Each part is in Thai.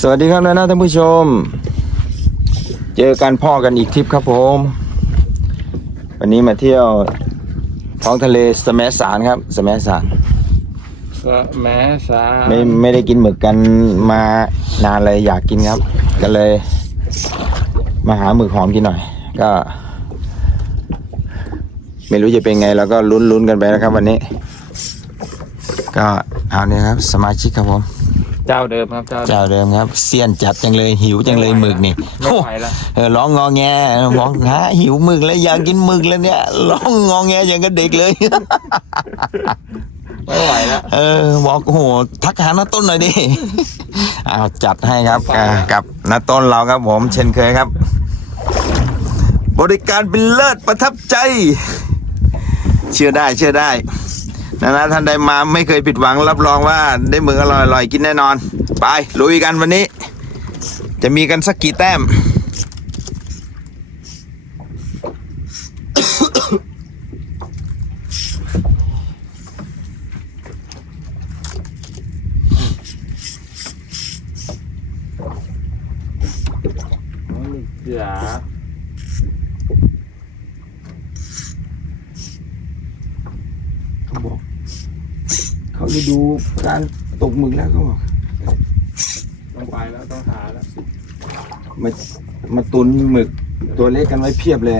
สวัสดีครับนะท่านผู้ชม เจอกันพ่อกันอีกทริปครับผม วันนี้มาเที่ยวท้องทะเลสแมสารครับสแมสารสะแหมสาไม่ไม่ได้กินหมึกกันมานานเลยอยากกินครับ ก็เลย มาหาหมึกหอมกินหน่อย ก็ ไม่รู้จะเป็นไงแล้วก็ลุ้นลุ้นกันไปนะครับ วันนี้ ก็เอาเนี่ยครับ สมาชิกครับผม เจ้าเดิมครับ เจ้าเดิมเจ้าเดิมครับเซียนจัดจังเลยหิวจังเลยหมึกนี่ไม่ไหวละเออร้องงอแงบอกหาหิวหมึกแล้วอยากกินหมึกแล้วเนี่ยร้องงอแงอย่างกับเด็กเลยไม่ไหวละเออบอกโอ้โหทักหาน้าต้นหน่อยดิอ้าวจัดให้ครับอ่ากับน้าต้นเราครับผมเช่นเคยครับ บริการเป็นเลิศประทับใจ เชื่อได้เชื่อได้ นะนะท่านใดมาไม่เคยผิดหวังรับรองว่าได้มืออร่อยๆกินแน่นอน ไปลุยกันวันนี้ จะมีกันสักกี่แต้ม จ๋า เขาบอกเขาจะดูการตกหมึกแล้วเขาบอกต้องไปแล้วต้องหาแล้วมามาตุนหมึกตัวเล็กกันไว้เพียบเลย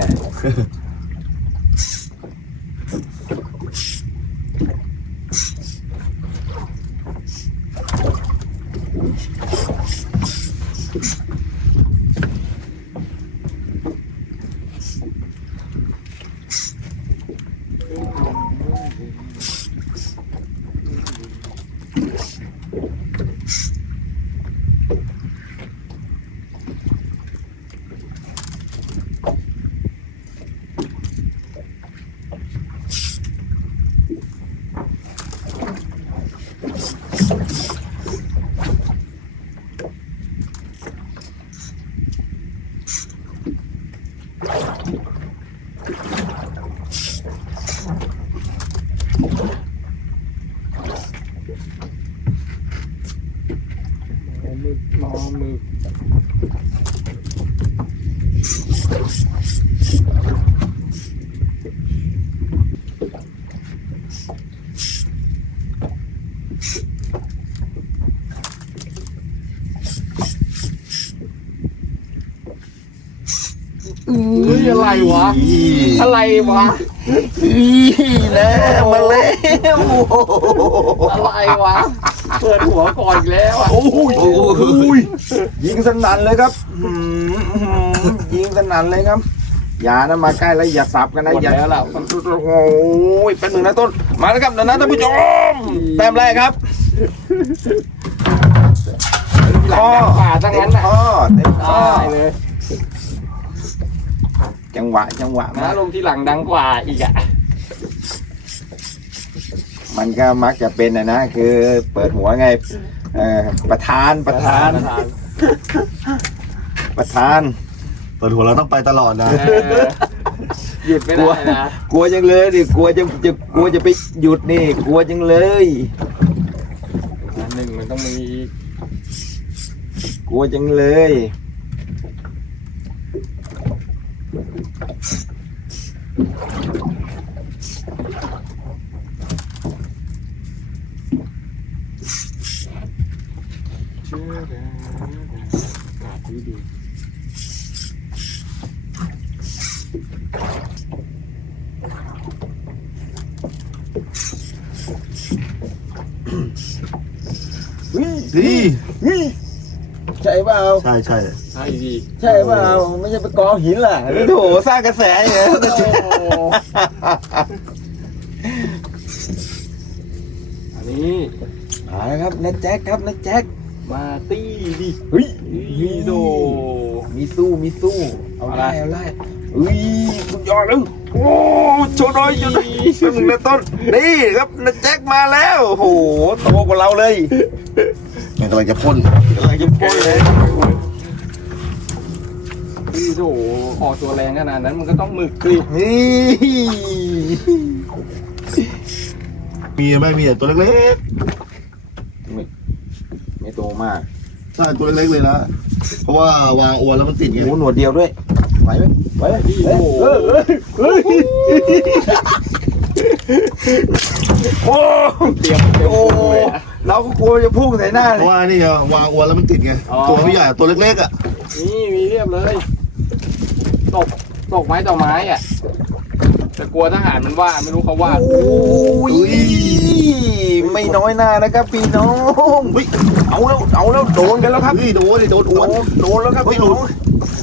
วะ อะไรวะอีแล้วมาแล้วอะไรวะ เปิดหัวก่อนอีกแล้วอะโอ้ยโอ้ยยิงสนั่นเลยครับอื้อหือยิงสนั่นเลยครับ อย่านะมาใกล้แล้วอย่าสับกันนะหมดอย่า แล้วล่ะ โอ้ยเป็นหนึ่งนะต้น มาแล้วครับนะนะท่านผู้ชมแต้มแรกครับหลังดังกว่าทั้งนั้นน่ะข้อเต็มข้อได้เลย จังหวะจังหวะนะมาลงที่หลังดังกว่าอีกอะมันก็มักจะเป็นนะนะคือเปิดหัวไงเอ่อประธานประธาน ประธาน เปิดหัวเราต้องไปตลอดนะ เออหยุดไม่ได้นะกลัวจังเลยดิกลัวจะจะกลัวจะไปหยุดนี่ กลัวจังเลยอันหนึ่งมันต้องมีกลัวจังเลย ดีใช่เปล่า ใช่ใช่ใช่ดีใช่เปล่าไม่ใช่ไปกองหินล่ะนี่โถสร้างกระแสอย่างเงี้ยอันนี้เอาละครับนะแจ็คครับนะแจ็คมาตี้ดิเฮ้ยฮีโด มีสู้มีสู้ เอาเอาไล่ละเอาไล่เฮ้ยสุดยอดเลยโอ้โชว์หน่อยโชว์หน่อยเป็นหนึ่งนะต้นนี่ครับนะแจ็คมาแล้วโอ้โหโตกว่าเราเลยเนี่ยกำลังจะพ่นกำลังจะพ่นเลย ฮีโดออกตัวแรงขนาดนั้นมันก็ต้องหมึกสินี่มีไหมมีแต่ตัวเล็กไม่โตมากๆช่ตัวเล็กๆเลยนะ เพราะว่าวางอวนแล้วมันติดไงโอ้หนวดเดียวด้วยไหวไหมไหวไหมโอ้โหโอ้เตรียมเตรียมโอ้พุ่งเลยนะ เราก็กลัวจะพุ่งใส่หน้าเพเลยราะว่านี่ไงวางอวนแล้วมันติดไง อ๋อ ตัวไม่ใหญ่ตัวเล็กๆอะ นี่มีเรียบเลย ตกตกไม้ต่อไม้อะแต่กลัวทหารมันว่าไม่รู้เขาว่าโอ้ยไม่น้อยหน้านะครับพี่น้องเฮ้ยเอาแล้วเอาแล้วโดนกันแล้วครับเฮ้ยโดนดิโดนอโดวนนโดนแล้วครับเฮ้ยพี่น้อง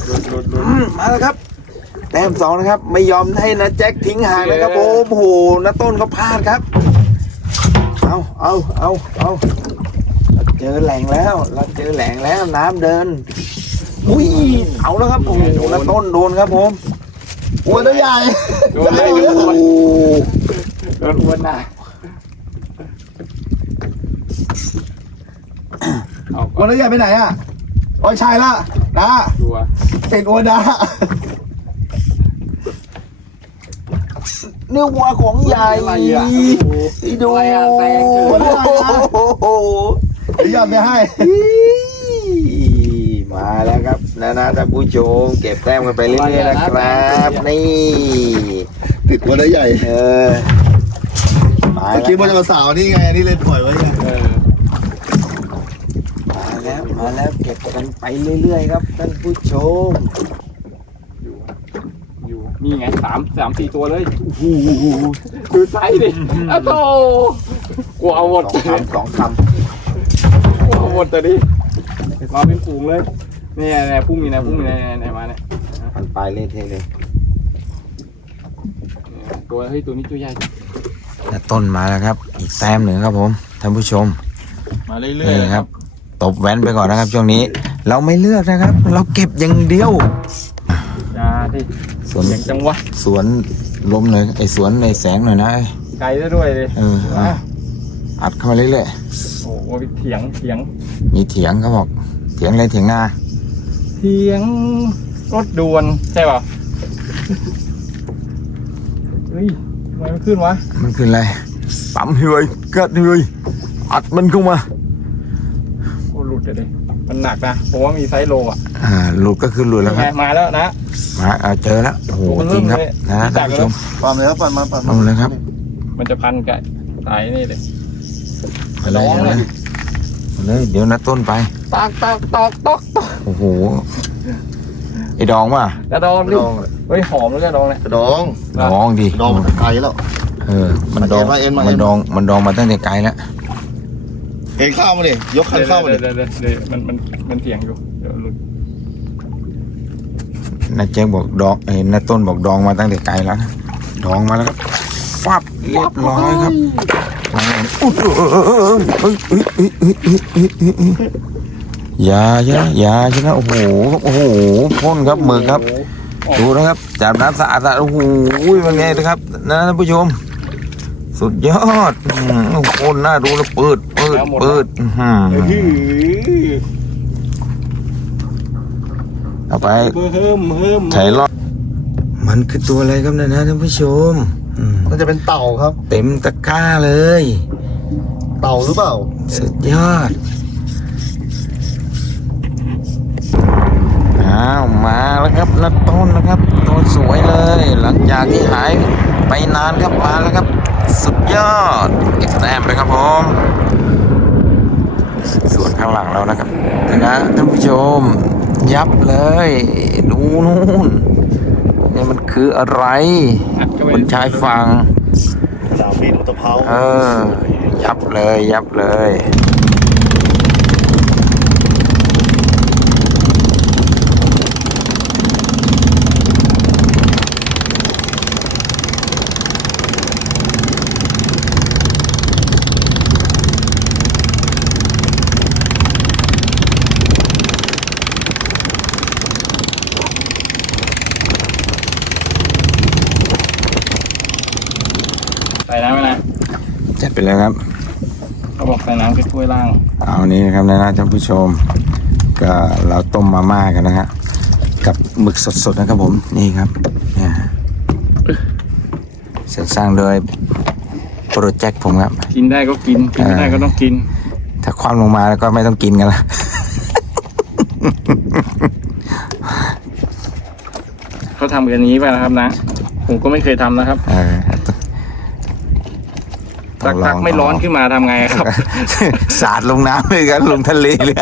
หลุดหลุดอืมมาแล้วครับแต้มสองนะครับ ไม่ยอมให้นะแจ็คทิ้งห่างนะครับผมโอ้โหนะต้นก็พลาดครับ เอาเอาเอาเอาเราเจอแหล่งแล้ว เราเจอแหล่งแล้วน้ำเดิน อุ้ยเอาแล้วครับโอ้โหนะต้นโดนครับผมอวนตัวใหญ่โดนเลยโดนโอ้อ้วนโหโดนอ้วนน่ะเอาอวนตัวใหญ่ไปไหนอะโอ้ยชายละนะตัวติดอวนนะเนื้อวัวของใหญ่อะไรอะนี่ดูอะไรอะแตกเกินโอ้โหเดี๋ยวยอมไม่ให้มา แล้วครับนะนะท่านผู้ชมเก็บแต้มกันไปเรื่อยๆนะครับนี่ ติดอวนตัวใหญ่เออมาเมื่อแล้กี้วบนสาวนี่ไงนี่เล่นปล่อยไว้ไงเออมาแล้วมาแล้วเก็บกันไปเรื่อยๆครับท่านผู้ชมอยู่อยู่นี่ไงสามสามสี่ตัวเลยดูไซส์ดิอ้าวโตกลัวเอาหมดสองคำสองคกลัวเอาหมดแต่ดิมาเป็นฝูงเลย เนี่ยเนี่ยพุ่งมีนะพุ่งมีนะเนี่ยมาเนี่ยำมันไปเล่เทเลยตัวเฮ้ยตัวนี้ตัวใหญ่แล้วต้นมาแล้วครับ อีกแต้มหนึ่งครับผมท่านผู้ชมมาเรื่อยนี่ครับ ตบแว้นไปก่อนนะครับช่วงนี้ เราไม่เลือกนะครับ เราเก็บอย่างเดียวๆจ้าที่สวนเสียงจังหวะสวนลมหน่อยไอ้สวนในแสงหน่อยนะเอ้ยไกลซะด้วยเลยเออเอาอัดเข้ามาเรื่อยโอ้โหเถียงเถียงๆมีเถียงเขาบอกเถียงอะไรเถียงนา เถียงรถด่วนใช่ป่ะเฮ้ยทำไมมันขึ้นวะ มันคืออะไรปั๊มเฮ้ยกัดเฮ้ยอัดมันเข้ามาโอ้หลุดเลยมันหนักนะ ผมว่ามีไซส์โลอะอ่าหลุดก็คือหลุดแล้วคไงรับมาแล้วนะมาเอาเจอแล้วโอ้โหมันจเริ่ริมงครับเลยนะรู้จัท่ากนแล้วผู้ชมปั่นเลยครับปั่นมาปั่นมาเอาเลยครับมันจะพันกับสายนี่เลยเอาเลยเอาเลยเอาเลยเดี๋ยวนัดต้นไป ตอกตอกตอกตอกตอกโอ้โหไอ้ดองว่ะกระดองกระดิดอง เฮ้ยหอมแล้วกระดองเนี่ยกระดองดองดิกระดองมันไกลแล้ว เออ มันดองมาเอ็นมาเอ็นมันดองมันดองมาตั้งแต่ไกลแล้วเอ็นเข้ามาดิยกคันเข้ามาดิเดี๋ยวเดี๋ยวเดี๋ยวมันมันมันเถียงอยู่เดี๋ยวหลุดนาแจ้งบอกดองเห็นนาต้นบอกดองมาตั้งแต่ไกลแล้วนะดองมาแล้วครับฟับเรียบร้อยครับอุ๊ยเอ้ยเอ้ยเอ้ยเอ้ยเอ้ยเอ้ยเอ้ยเอ้ยอย่าอย่าอย่าชนะโอ้โหโอ้โหพ่นครับหมึกครับ ดูนะครับจับน้ำสะอาดๆโอ้โหเป็นไงนะครับนะท่านผู้ชม สุดยอดอืมโอ้โหน่าดูแล้วเปิดเปิดเปิดอื้อหืเฮ้อยเอาไปเพิ่มเพิ่มไถ่รอบมันคือตัวอะไรครับเนะนะท่านผู้ชมอืมมันจะเป็นเต่าครับ เต็มตะกร้าเลย เต่าหรือเปล่า สุดยอด อ้าวมาแล้วครับนัดต้นนะครับตัวสวยเลย หลังจากที่หายไปนานครับมาแล้วครับ สุดยอดเก็บแต้มไปครับผมส่วนข้างหลังเรานะครับนะท่านผู้ชมยับเลย ดูนู่นนี่มันคืออะไรอัดเข้าไปบนชายฝั่งดาวมีดอุตภเปาเออ ยับเลยยับเลย ใส่น้ำไปนะจัดไปเลยครับเขาบอกใส่น้ำแค่ถ้วยล่าง เอานี้นะครับนะนะท่านผู้ชม ก็เราต้มมาม่ากันนะฮะกับหมึกสดๆนะครับผมนี่ครับเนี่ยฮะเสร็จสร้างโดยโปรเจกต์ผมครับ กินได้ก็กิน กินไม่ได้ก็ต้องกิน ถ้าคว่ำลงมาแล้วก็ไม่ต้องกินกันละเขาทำกันอย่างนี้ไปนะครับนะ ผมก็ไม่เคยทำนะครับเออ สักพักไม่ร้อนขึ้นมาทำไงครับ สาดลงน้ำเลยกันลงทะเลเลย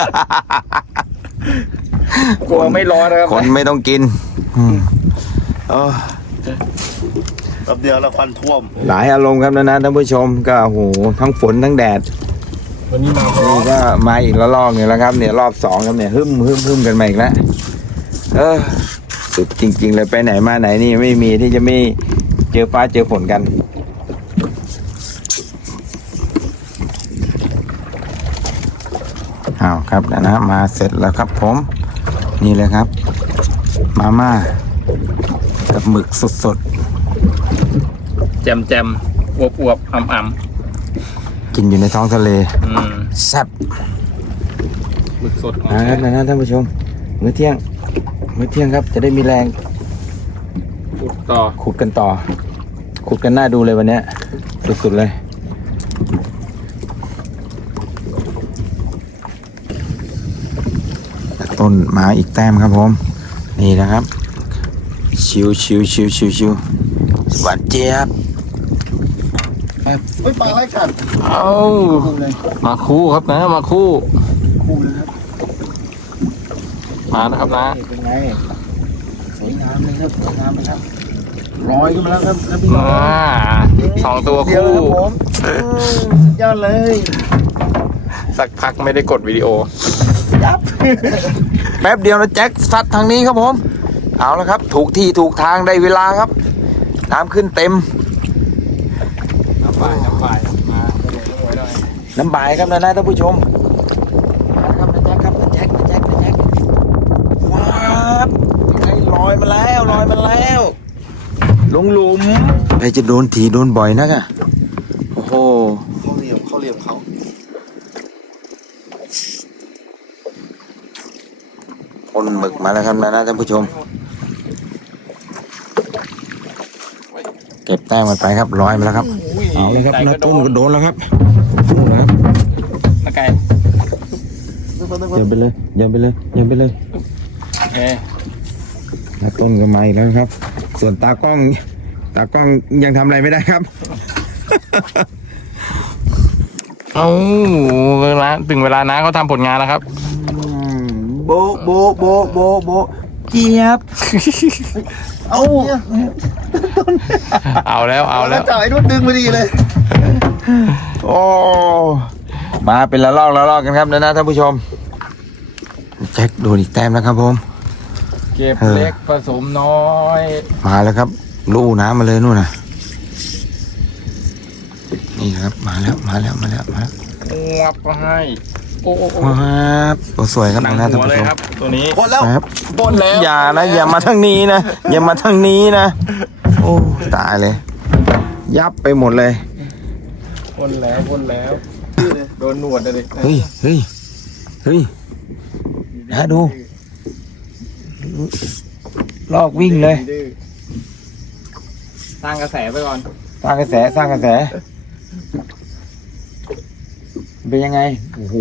กลัวไม่ร้อนนะครับคนไม่ต้องกินอืมเออแป๊บเดียวแล้วควันท่วม หลายอารมณ์ครับนะนะท่านผู้ชมก็โอ้โหทั้งฝนทั้งแดดวันนี้มาร้อนี่นก็มาอีกละลอกหนึ่งแล้วครับ เนี่ยรอบสองครับเนี่ยฮึมฮึมฮึมกันมาอีกแล้วเออสุดจริง ๆ เลยไปไหนมาไหนนี่ไม่มีที่จะไม่เจอฟ้าเจอฝนกันอ้าว ครับนะนะมาเสร็จแล้วครับผม นี่เลยครับ มาม่ากับหมึกสดแจมแจมอวบอวบอ่ำอ่ๆกินอยู่ในท้องทะเลำอืมแซ่บหมึกสดของนะครับนะท่านผู้ชมมื้อเที่ยงมื้อเที่ยงครับ จะได้มีแรงขุดต่อขุดกันต่อขุดกันหน้าดูเลยวันเนี้ยสุดๆเลย ต้นมาอีกแต้มครับผม นี่นะครับ ชิวชิวชิวชิวชิวหวานเจี๊ยบเฮ้ยปลาอะไรกัดเอามาคู่ครับนะ มาคู่คู่เลยครับมานะครับนะเป็นไงสวยงามเลยครับสวยงามเลยครับลอยขึ้นมาแล้วครับครับพี่น้อมางสองตัวเดียวคู่เลยครับผมอืมสุดยอดเลย สักพักไม่ได้กดวิดีโอแป๊บเดียวนะแจ็คซัดทางนี้ครับผม เอาละครับ ถูกที่ถูกทางได้เวลาครับ น้ำขึ้นเต็ม น้ำปลายน้ำปลายมาน้ำบายครับนะนะท่านผู้ชมมาครับนะแจ็คครับนะแจ็คนะแจ็คนะแจ็คว้าวไอ้ลอยมาแล้วลอยมาแล้ว ลงหลุมไอ้จะโดนถีโดนบ่อยนักอะโอ้โห เขาเหลี่ยมเขาเหลี่ยมเขา พ่นห มึกมาแล้วครับนะนะท่านผู้ชม เก็บแต้มมันไปครับลอยมาแล้วครับอุ้ยเอาเลยครับใจนาก็โดตุ้นนก็โดนแล้วครับนู่นนะครับนะไก่อย่าไปเลยอย่าไปเลยอย่าไปเลยโอเคนาต้นก็มาอีกแล้วครับ ส่วนตากล้องตากล้องยังทำอะไรไม่ได้ครับเอาเวลาถึงเวลานะเขาทำผลงานแล้วครับ โบะโบะโบะโบะโบะเจี๊ยบเอาเอาแล้วเอาแล้วจ่ายนุ่นดึงมาดีเลย โอ้มาเป็นละลอกละลอกกันครับนะนะท่านผู้ชมแจ็คโดนอีกแต้มแล้วครับผมเก็บเล็กผสมน้อย มาแล้วครับ ลู่น้ำมาเลยนู่นน่ะนี่ครับมาแล้วมาแล้วมาแล้วมาแล้วงวบก็ให้ อ้โอ้โอ้ว้าวตัวสวยครับหนังนะท่านหัวผู้เลชยมครับ ตัวนี้หมดแล้วครับหมดแล้วอย่านะอย่ามาทางนี้นะอย่ามาทางนี้นะ โอ้ตายเลย ยับไปหมดเลยพ่นแล้วพ่นแล้วโดนหนวดเลยเฮ้ยเฮ้ยเฮ้ยนะดู ลอกวิ่งเลย ดื้อสร้างกระแสไปก่อน สร้างกระแสสร้างกระแส เป็นยังไง โอ้โห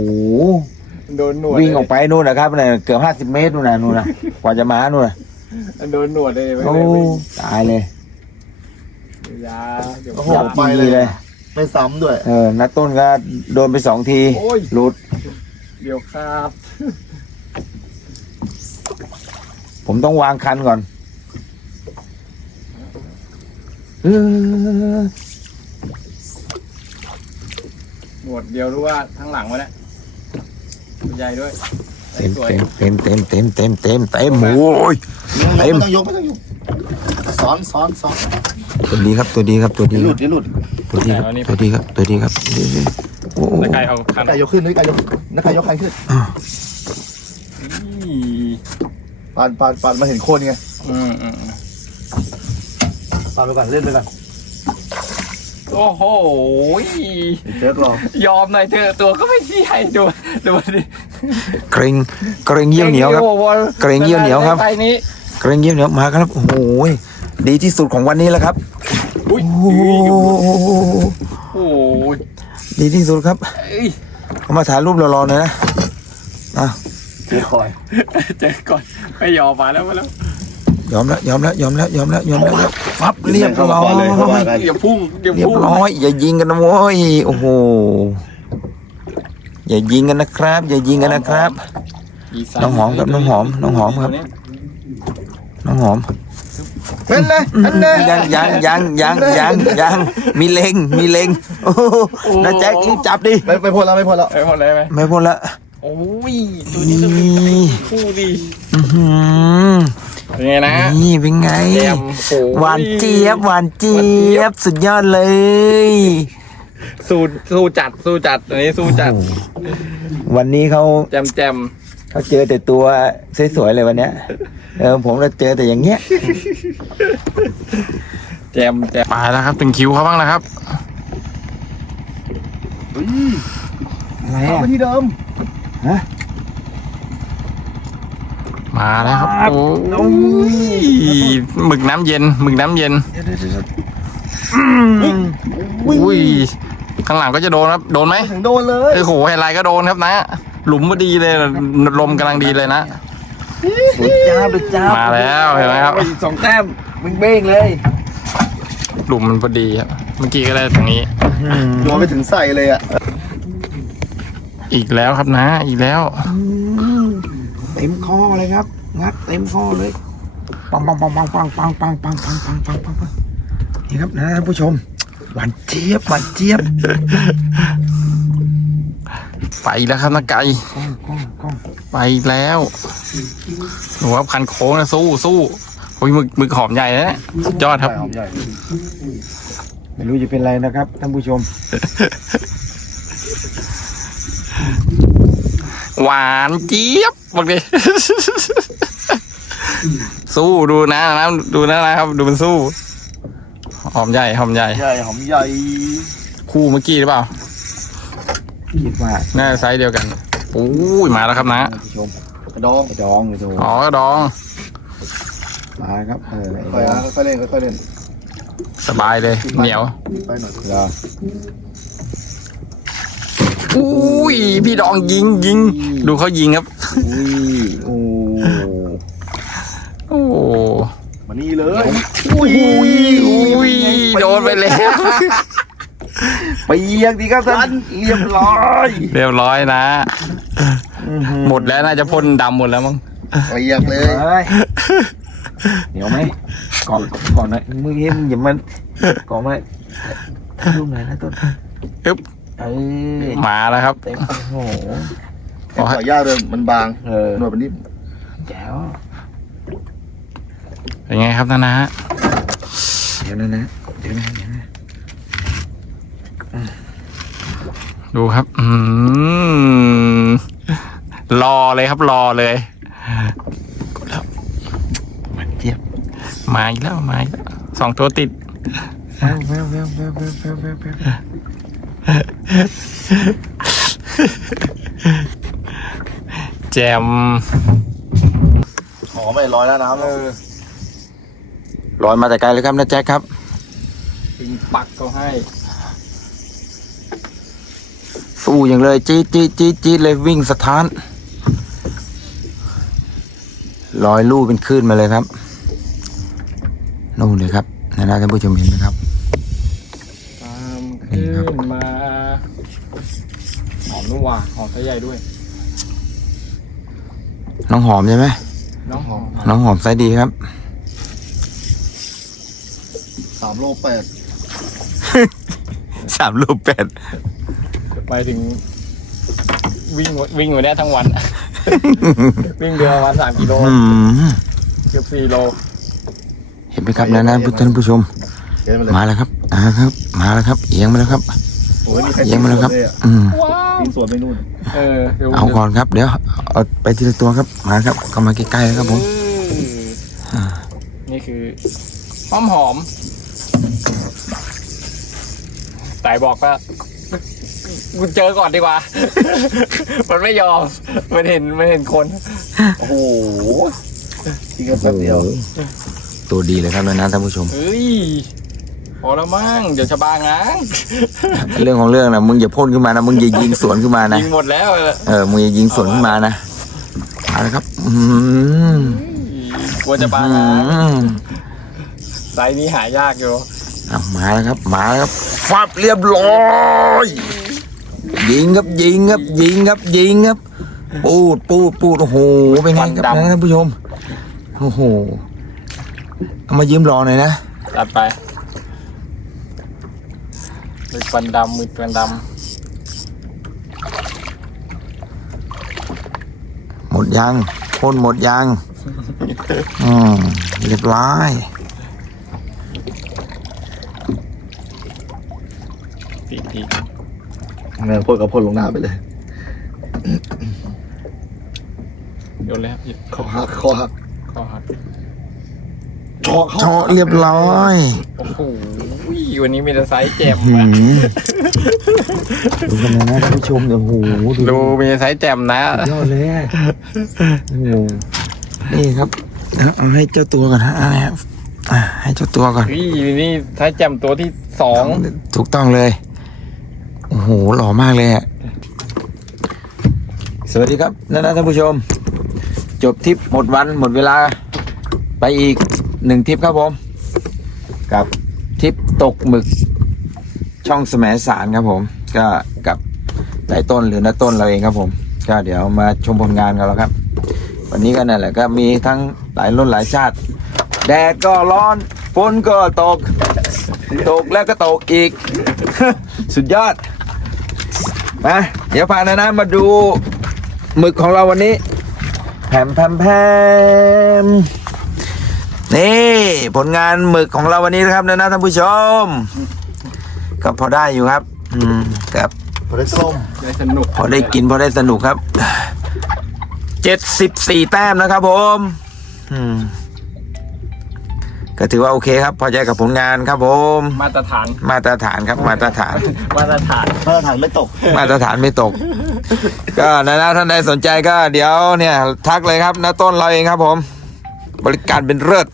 โดนหนวดวิ่งออกไปนู่นนะครับเนี่ยเกือบห้าสิบเมตรนู่นนะนู่นนะกว่าจะมานู่นนะโดนหนวดเลยโอ้ตายเลย ยาเดี๋ยว โอ้โห ยับไปไปเลยเลย ไม่ซ้ำด้วย เออนัดต้นก็โดนไปสองทีโอ้ย หลุด เดี๋ยวครับผมต้องวางคันก่อนเออ หนวดเดียวรู้ว่าทั้งหลังวะเนี่ยใหญ่ด้วยเต็มสวยเต็มเต็มเต็มเต็มเต็มเต็มเต็มโอ้ยเต็ไม่มต้องยกไม่ต้องยกซ้อนซ้อนซ้อนตัวดีครับตัวดีครับตัวดีเดี๋ยวหคลุรัดบเดี๋ยวหลุดตัวดีครับตัวดีครับตัวดีครับดีดีโอ้โหตะไคร้เอาคันนักกายยกขึ้นนักกายยกนักกายยกใครขึ้นอีปานปานปานมาเห็นโคนไงอืมอืมอืมปานไปก่อนเล่นไปก่อน โอ้โหเจ๊กรอยอมหน่อยเถอะตัวก็ไม่ใหญ่ดูดูดิเกรงเกรงเยี่ยวเหนียวครับ เกรงเยี่ยวเหนียวครับไปนี้เกรงเยี่ยวเหนียวมาครับโอ้โหดีที่สุดของวันนี้แล้วครับอุ้ยโอ้โหโอ้ยดีที่สุดครับเอ้ยเอามาถ่ายรูปรอๆหน่อยนะอะเจ๊คอยเจอก่อนไม่ยอมมาแล้วมาแล้ว ยอมแล้วยอมแล้วยอมแล้วยอมแล้วยอมแล้วแล้วฟับเรียบร้อยอย่าพุ่งอย่าเรียบพุ่งร้อย อย่ายิงกันนะโว้ยโอ้โหอย่ายิงกันนะครับ อย่ายิงกันนะครับ น้องหอมครับน้องหอมน้องหอมครับ น้องหอมนั่นเลยนั่นเลยยังยังยังยังยังยังมีเล็งมีเล็งโอ้โหนะแจ็ครีบจับดิไม่ไม่พ้นแล้วไม่พ้นแล้วไอ้พอเลยไหมไม่พ้นละโอ้ยตัวนี้ก็มีนี่คู่ดีอื้อหือ เป็นไงนะนี่เป็นไงแจมโอ้ยหวานเจี๊ยบหวานเจี๊ยบสุดยอดเลยสู้สู้จัดสู้จัดอันนี้สู้จัดวันนี้เขาแจมแจมเขาเจอแต่ตัวสวยๆเลยวันเนี้ยเออผมเราเจอแต่อย่างเงี้ยแจมแจมไปแล้วครับถึงคิวเขาบ้างแล้วครับอะไรเอาอะไปที่เดิม มาแล้วครับโอ้ยหมึกน้ำเย็นหมึกน้ำเย็นอุ้ยข้างหลังก็จะโดนครับ โดนไหมถึงโดนเลยโอ้โหไฮไลท์ก็โดนครับนะ หลุมพอดีเลย ลมกำลังดีเลยนะดูจ้าดูจ้ามาแล้วเห็นไหมครับโอ้ยสองแต้มมึงเบ้งเลย หลุมมันพอดีครับ เมื่อกี้ก็ได้ตรงนี้โดนไปถึงใส่เลยอะ อีกแล้วครับนะ อีกแล้ว เต็มคอเลยครับ งัดเต็มคอเลยปังปังปังปังปังปังปังปังปังปังปังปังปังนี่ครับนะท่านผู้ชมหวานเจี๊ยบหวานเจี๊ยบไปแล้วครับนักไก่ไปแล้วหนูว่าคันโค้งนะสู้สู้โอ้ยมึกมึกหอมใหญ่นะเนี่ยสุดยอดครับไม่รู้จะเป็นไรนะครับท่านผู้ชม หวานเจี๊ยบบอกดิสู้ดูนะนะดูนะนะครับ ดูมันสู้ หอมใหญ่หอมใหญ่ใหญ่หอมใหญ่คู่เมื่อกี้หรือเปล่าคิดว่าน่าจะไซส์เดียวกันโอ้ยมาแล้วครับนะท่านผู้ชมกระดองไอ้ดองไอ้ดองอ๋อกระดองมาครับเออไอ้ค่อยดอนะงค่อยๆเล่นค่อยๆเล่นสบายเลยเหนียวไปหน่อยเหรอ อุ้ยพี่ดองยิงยิง ดูเขายิงครับอุ้ยโอ้โอ้มานี่เลยอุ้ยอุ้ยโดนไปแล้วไปเยียงดีครับท่านเรียบร้อย เรียบร้อยนะ หมดแล้วน่าจะพ่นดำหมดแล้วมั้งเรียกเลยเฮ้ยเหนียวไหมก่อนก่อนหนะมึงเห็นอย่ามันก่อนมาถ่ายรูปหน่อยนะต้นอึ๊บ เอ้ยมาแล้วครับ เต็มโอ้โหแต่ขอยากเลยมันบางเออหนวดมันนิ่มแจ๋วเป็นไงครับนานะเดี๋ยวนะนะเดี๋ยวนะเดี๋ยวนะดูครับ อืมรอเลยครับรอเลย มันเจี๊ยบมาอีกแล้วมาอีกแล้วสองตัวติด แววแววแววแววแววแววแวว แววแจมหอมไม่ร้อยแล้วนะครับลอยมาแต่ไกลเลยครับนะแจ็คครับปิงปักเขาให้ สู้อย่างเลยจี๊ดจี๊ดจี๊ดจี๊ดเลยวิ่งสถานลอยลู่เป็นคลื่นมาเลยครับนู่นเลยครับนะนะท่านผู้ชมเห็นไหมครับตามขึ้นมา หอมนุ่มว่ะหอมไส้ใหญ่ด้วย น้องหอมใช่ไหมน้องหอมน้องหอมไซส์ดีครับ สามโลแปดสามลูกแปดไปถึง วิ่งวิ่งอยู่เนี่ยทั้งวัน วิ่งเดือนประมาณสามกิโลอืมเกือบสี่โลเห็นไหมครับนะนะท่านผู้ชมเห็นมันเลยมาแล้วครับอ่าครับ มาแล้วครับ เอียงมาแล้วครับ โอ้ยมีใครเอียงมาแล้วครับเลยอะอืมว้าวปีนสวนไปนู่นเออดี๋ยวเอาก่อนครับ เดี๋ยวเอาไปทีละตัวครับ มาครับเข้ามาใกล้ๆแล้วครับผมเออนี่คือหอมหอมแต่บอกว่ากูเจอก่อนดีกว่า มันไม่ยอม มันเห็น มันเห็นคน โอ้โหทีกันแป๊บเดียว ตัวดีเลยครับนะนะท่านผู้ชมเฮ้ยพ อแล้วมั้งเดี๋ยวชะบาง้างเรื่องของเรื่องนะมึงอย่าพ่นขึ้นมานะมึงอย่ายิงสวนขึ้นมานะยิงหมดแล้วเออมึงอย่ายิงสวนขึ้นมานะมาแล้วครับอืมกลัวจะปลาอืหางมไซส์นี้หายากอยู่อะมาแล้วครับมาแล้วครับฟับเรียบร้อยยิงครับยิงครับยิงครับยิงครับปูดปูดปูดโอ้โหเป็นไงครับนะท่านผู้ชมโอ้โหเอามายืมรอหน่อยนะจัดไปมือ ควันดำมือควันดหมดยังพ่นหมดยัง อืมเรียบร้อยำปีกปีกเงินพ่นกับพ่นลงน้ำไปเลยโยนเลยครับหยิบคอหักคอหักข้อหัก เฉาะเข้าเฉาะเรียบร้อยโอ้โหวันนี้มีแต่ไซส์แจ่มหือะมดูกันนะท่านผู้ชมโอ้โหดูมีแต่ไซส์แจ่มนะยอดเลยอะโอ้โหนี่ครับเอาให้เจ้าตัวก่อนฮะเอาให้อะให้เจ้าตัวก่อนวินี่ไซส์แจ่มตัวที่สองถูกต้องเลยโอ้โหหล่อมากเลยอะสวัสดีครับนั่นนะท่านผู้ชม จบทริปหมดวันหมดเวลาไปอีก หนึ่งทิปครับผม กับทิปตกหมึกช่องแสมสารครับผม ก็กับไต่ต้นหรือน้าต้นเราเองครับผม ก็เดี๋ยวมาชมผลงานกันแล้วครับ วันนี้ก็นั่นแหละก็มีทั้งหลายรุ่นหลายชาติ แดดก็ร้อนฝนก็ตก ตกแล้วก็ตกอีก สุดยอดมาเดี๋ยวพานานะมาดูหมึกของเราวันนี้แผมแพมแพม นี่ผลงานหมึกของเราวันนี้นะครับนะนะท่านผู้ชม ก็พอได้อยู่ครับ อืมครับ พอได้ส้มได้สนุกพอได้กินพอได้สนุกครับเจ็ดสิบสี่แต้มนะครับผม อืมก็ถือว่าโอเคครับ พอใจกับผลงานครับผม มาตรฐานมาตรฐานครับมาตรฐาน มาตรฐานมาตรฐานไม่ตก มาตรฐานไม่ตก ก็นะนะท่านใดสนใจก็เดี๋ยวเนี่ย ทักเลยครับนะต้นเราเองครับผม บริการเป็นเลิศ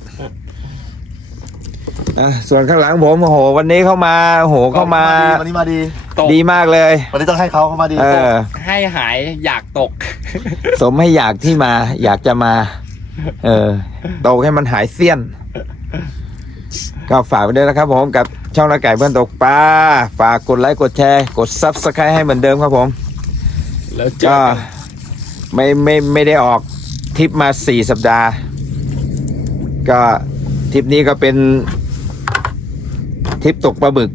อะส่วนข้างหลังผมโอ้โหวันนี้เข้ามาโอ้โหเข้ามาวันนี้มาดี ตก ดีมากเลย วันนี้ต้องให้เขาเข้ามาดีเออ ให้หายอยากตก สมให้อยากที่มา อยากจะมา เออโตให้มันหายเสี้ยน ก็ฝากไปด้วยนะครับผมกับช่องนาไก่เพื่อนตกปลาฝากกดไลค์กดแชร์ กดซับสไครต์ให้เหมือนเดิมครับผม แล้วเจอก็กันไม่ไม่ไม่ได้ออกทริปมาสี่สัปดาห์ ก็ทริปนี้ก็เป็น ทริปตกปลาบึก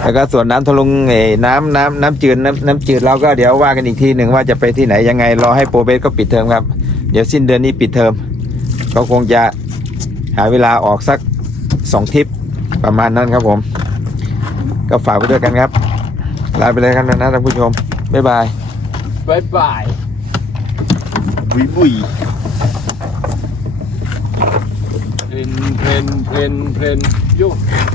แล้วก็ส่วนน้ำทะลุงเอ่อน้ำน้ำน้ำจืดน้ำน้ำจืดเราก็เดี๋ยวว่ากันอีกทีหนึ่งว่าจะไปที่ไหนยังไงรอให้โปรเบสก็ปิดเทอมครับ เดี๋ยวสิ้นเดือนนี้ปิดเทอมก็คงจะหาเวลาออกสักสองทริปประมาณนั้นครับผม ก็ฝากไปด้วยกันครับลาไปเลยครับนะท่านผู้ชมบ๊ายบายบายบายบุยบุยเพลนเพลนเพลนเพลน โยก